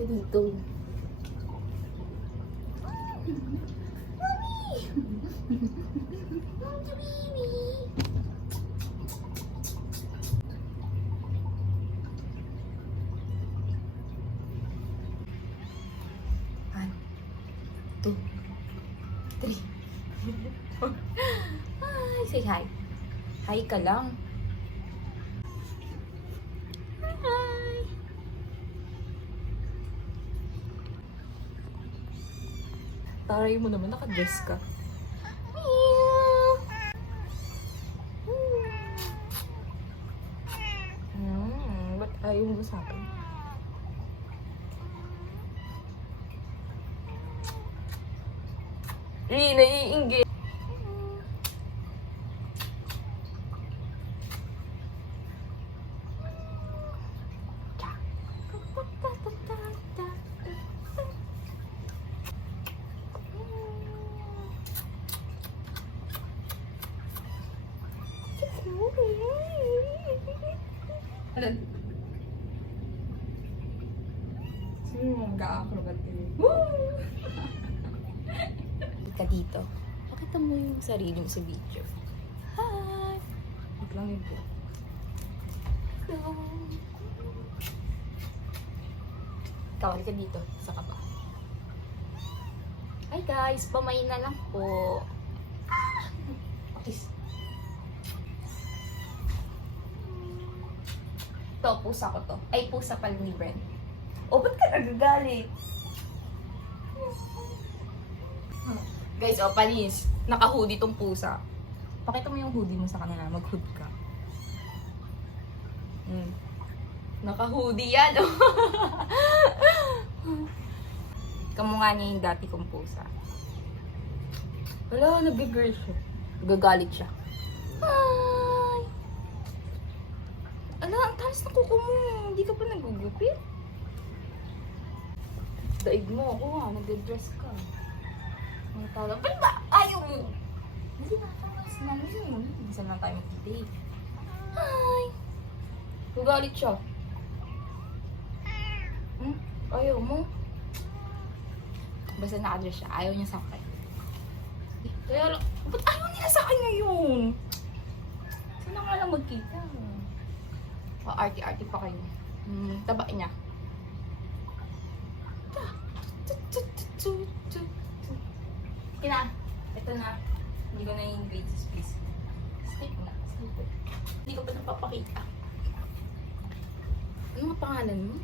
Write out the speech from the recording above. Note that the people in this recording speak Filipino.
ka dito. One, two, three. Hi, say hi. Hi ka lang. Hi. Taray mo naman, naka-dress ka. Ba't ayaw mo sa akin? Naiinggit. Ano? Mag-a-acrobat din. Ka dito. Pakita mo yung sarili mo sa video. Hi! Wag lang yun po. Hello! Kawal ka dito. Sa kapa. Hi guys! Pamain na lang po. Pakis. To, pusa ko to. Ay, pusa pala ni Brent. O, ba't ka nagagalit? Guys, o, panis. Naka-hoodie tong pusa. Pakita mo yung hoodie mo sa kanila. Mag-hood ka. Naka-hoodie yan. Kamukha niya yung dati kong pusa. Wala, nag-girl siya. Nagagalit siya. Hi! Ala, ang talas na kuko mo. Hindi ka pa nagugupit? Daig mo ako ha. Nag-dress ka. Ang tala. Ba't ba? Ayaw mo! Hindi na. Minsan lang tayo mag-date. Hi! Nagalit siya. Ayaw mo? Basta naka-dress siya. Ayaw niya sa akin. Kaya lang, ba't ayaw niya sa akin ngayon? Sana nga lang magkita. Arty-arty pa kayo. Taba niya. Kina, ito na. Hindi ko na yung grades, please. Sleep na. Sleep. Hindi ko pa napapakita. Ano nga pangalan mo?